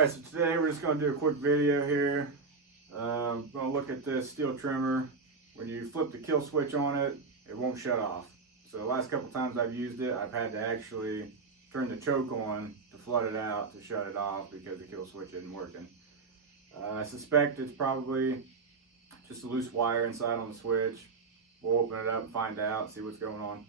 Alright, so today we're just going to do a quick video here. I'm going to look at this Stihl trimmer. When you flip the kill switch on it, it won't shut off. So the last couple times I've used it, I've had to actually turn the choke on to flood it out to shut it off because the kill switch isn't working. I suspect it's probably just a loose wire inside on the switch. We'll open it up and find out, see what's going on.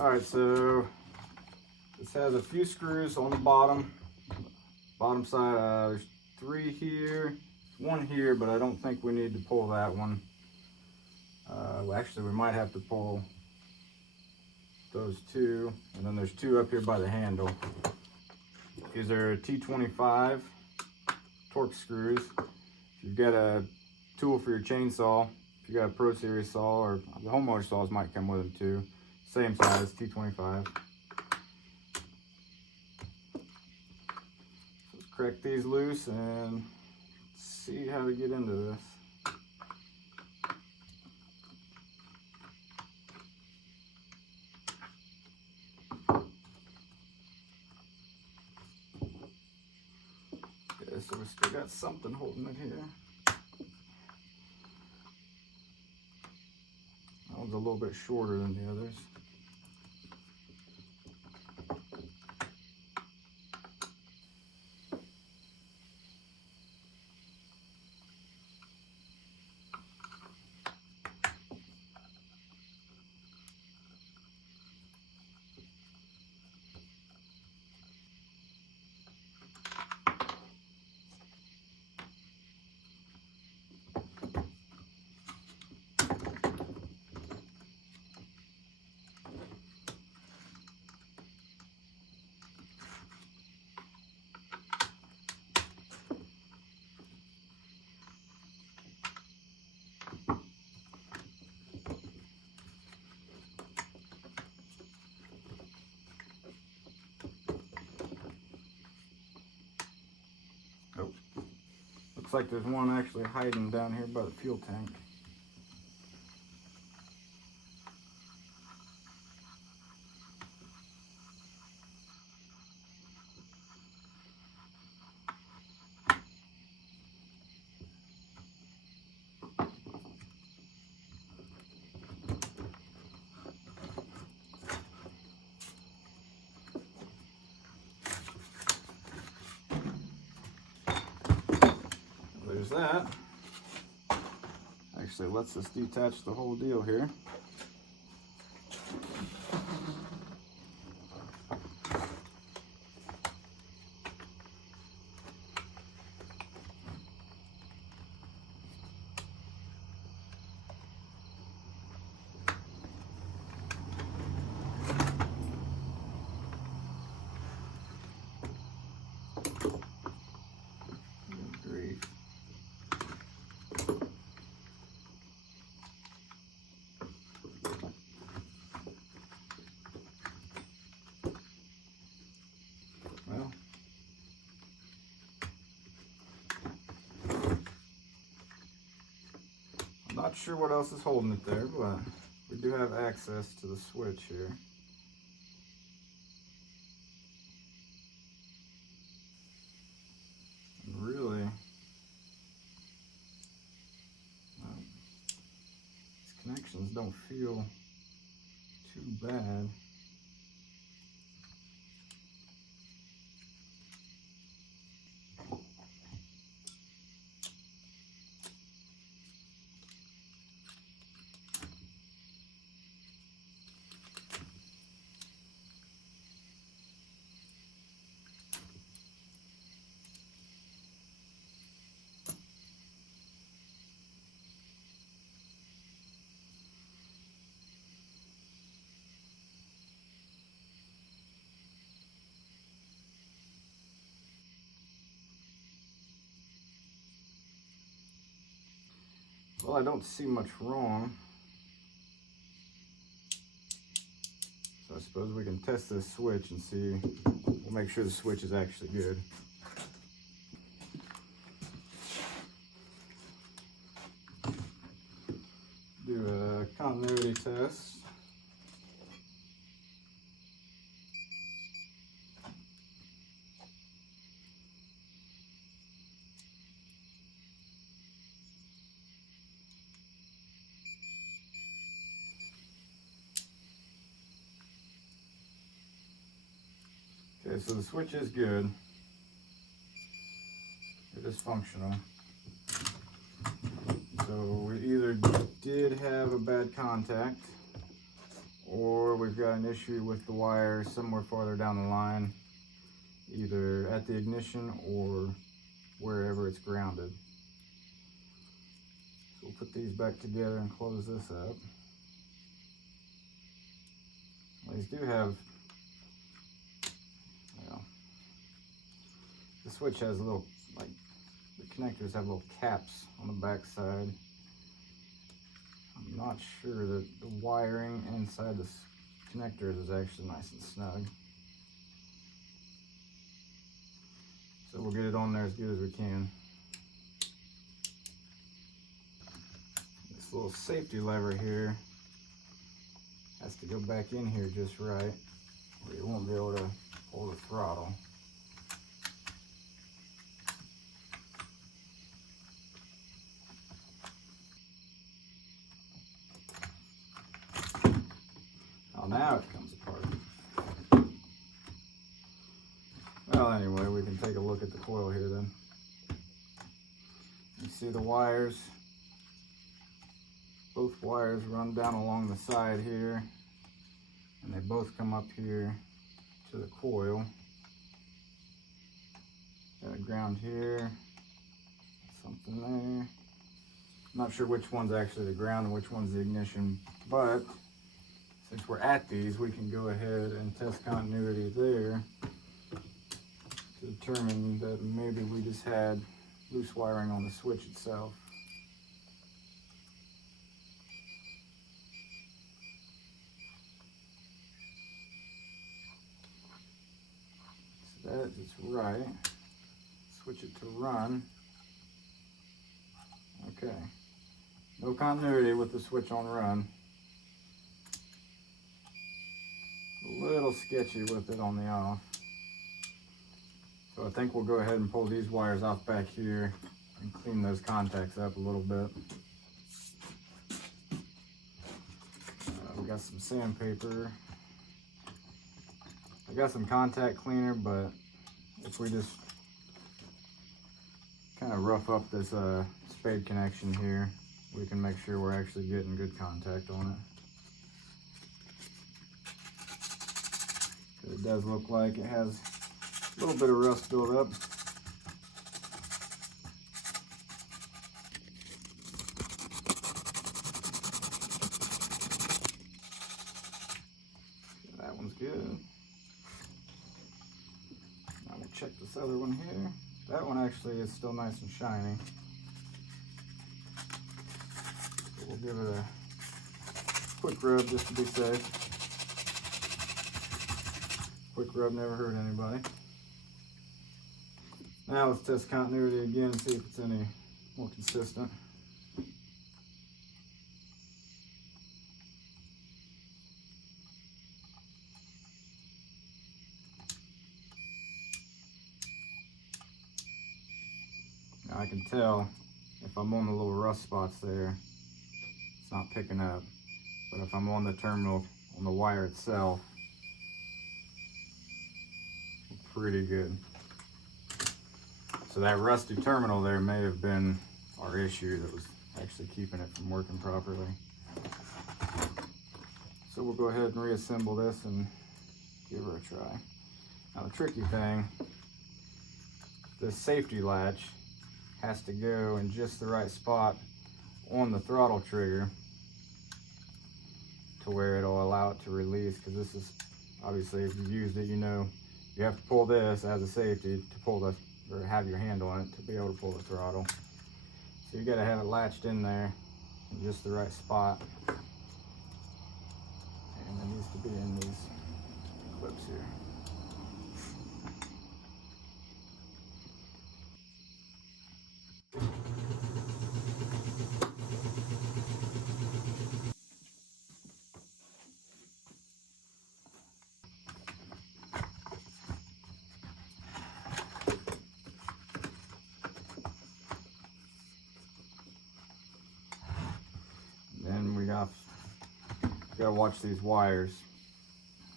Alright, so this has a few screws on the bottom side. There's 3 here, 1 here, but I don't think we need to pull that one. Actually, we might have to pull those 2, and then there's 2 up here by the handle. These are T25 Torx screws. If you've got a tool for your chainsaw, if you got a Pro Series saw, or the homeowner saws might come with them too. Same size, T25. Let's crack these loose and see how to get into this. Okay, so we still got something holding it here. That one's a little bit shorter than the others. Oh, looks like there's one actually hiding down here by the fuel tank. There's that. Actually, let's just detach the whole deal here. Well, I'm not sure what else is holding it there, but we do have access to the switch here. And really, these connections don't feel too bad. Well, I don't see much wrong. So I suppose we can test this switch and see. We'll make sure the switch is actually good. Do a continuity test. Okay, so the switch is good. It is functional. So we either did have a bad contact, or we've got an issue with the wire somewhere farther down the line, either at the ignition or wherever it's grounded. So we'll put these back together and close this up. These do have, well, the switch has a little, like, the connectors have little caps on the back side. I'm not sure that the wiring inside the connectors is actually nice and snug. So we'll get it on there as good as we can. This little safety lever here has to go back in here just right, or you won't be able to pull the throttle. Oh, now it comes apart. Well, anyway, we can take a look at the coil here then. You see the wires? Both wires run down along the side here, and they both come up here to the coil. Got a ground here, something there. I'm not sure which one's actually the ground and which one's the ignition, but since we're at these, we can go ahead and test continuity there to determine that maybe we just had loose wiring on the switch itself. So that is right. Switch it to run. Okay. No continuity with the switch on run. A little sketchy with it on the off. So I think we'll go ahead and pull these wires off back here and clean those contacts up a little bit. We got some sandpaper. I got some contact cleaner, but if we just kind of rough up this spade connection here, we can make sure we're actually getting good contact on it. It does look like it has a little bit of rust built up. That one's good. Now we'll check this other one here. That one actually is still nice and shiny. So we'll give it a quick rub just to be safe. Quick rub never hurt anybody. Now let's test continuity again and see if it's any more consistent. Now I can tell if I'm on the little rust spots there, it's not picking up. But if I'm on the terminal, on the wire itself, pretty good. So that rusty terminal there may have been our issue that was actually keeping it from working properly. So we'll go ahead and reassemble this and give her a try. Now the tricky thing, this safety latch has to go in just the right spot on the throttle trigger to where it'll allow it to release, because this is, obviously if you've used it, you know you have to pull this as a safety to pull the, or have your hand on it to be able to pull the throttle. So you gotta have it latched in there in just the right spot. And it needs to be in these clips here. Then we gotta watch these wires.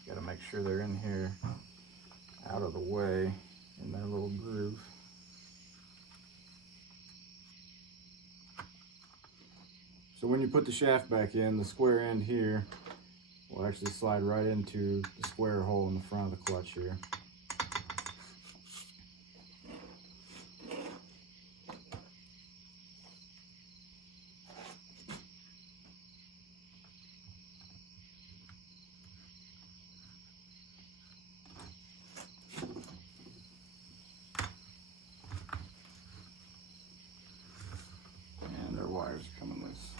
Gotta make sure they're in here, out of the way, in their little groove. So when you put the shaft back in, the square end here will actually slide right into the square hole in the front of the clutch here. Wires coming loose.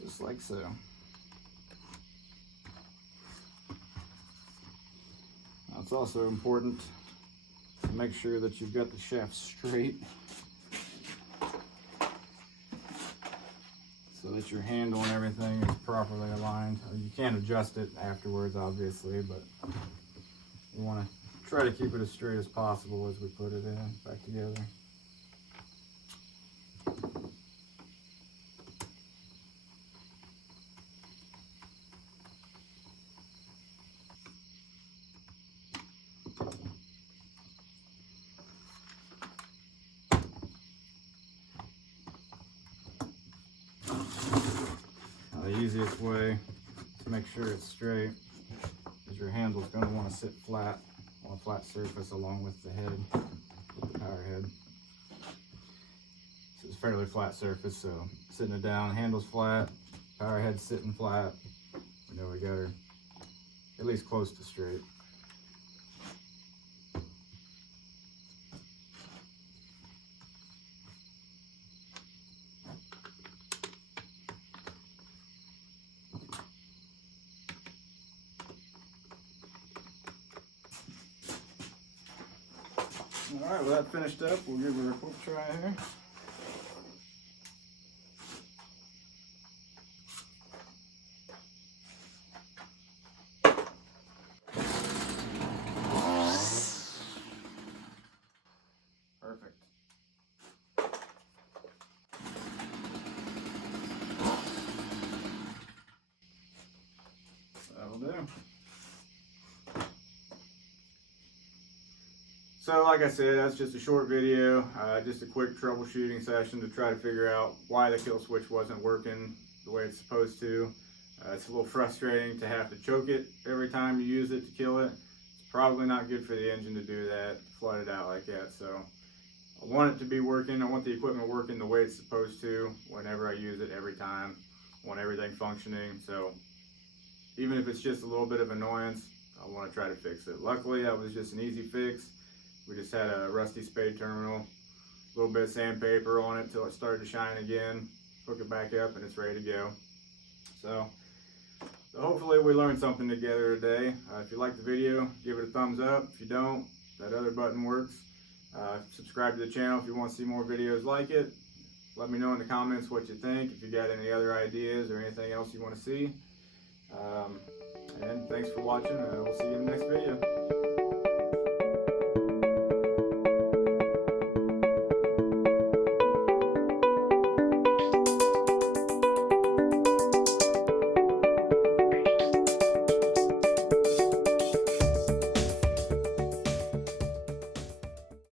Just like so. Now it's also important to make sure that you've got the shaft straight so that your handle and everything is properly aligned. You can adjust it afterwards, obviously, but you want to try to keep it as straight as possible as we put it in back together. The easiest way to make sure it's straight is your handle's going to want to sit flat on a flat surface along with the head, the power head. So it's a fairly flat surface, so sitting it down, handle's flat, power head's sitting flat. We know we got her at least close to straight. Alright, well, that finished up. We'll give her a quick try here. Perfect. That'll do. So like I said, that's just a short video, just a quick troubleshooting session to try to figure out why the kill switch wasn't working the way it's supposed to. It's a little frustrating to have to choke it every time you use it to kill it. It's probably not good for the engine to do that, flood it out like that. So I want it to be working. I want the equipment working the way it's supposed to whenever I use it every time. I want everything functioning. So even if it's just a little bit of annoyance, I want to try to fix it. Luckily, that was just an easy fix. We just had a rusty spade terminal, a little bit of sandpaper on it until it started to shine again, hook it back up, and it's ready to go. So hopefully we learned something together today. If you like the video, give it a thumbs up. If you don't, that other button works. Subscribe to the channel if you want to see more videos like it. Let me know in the comments what you think, if you got any other ideas or anything else you want to see. And thanks for watching. We'll see you in the next video.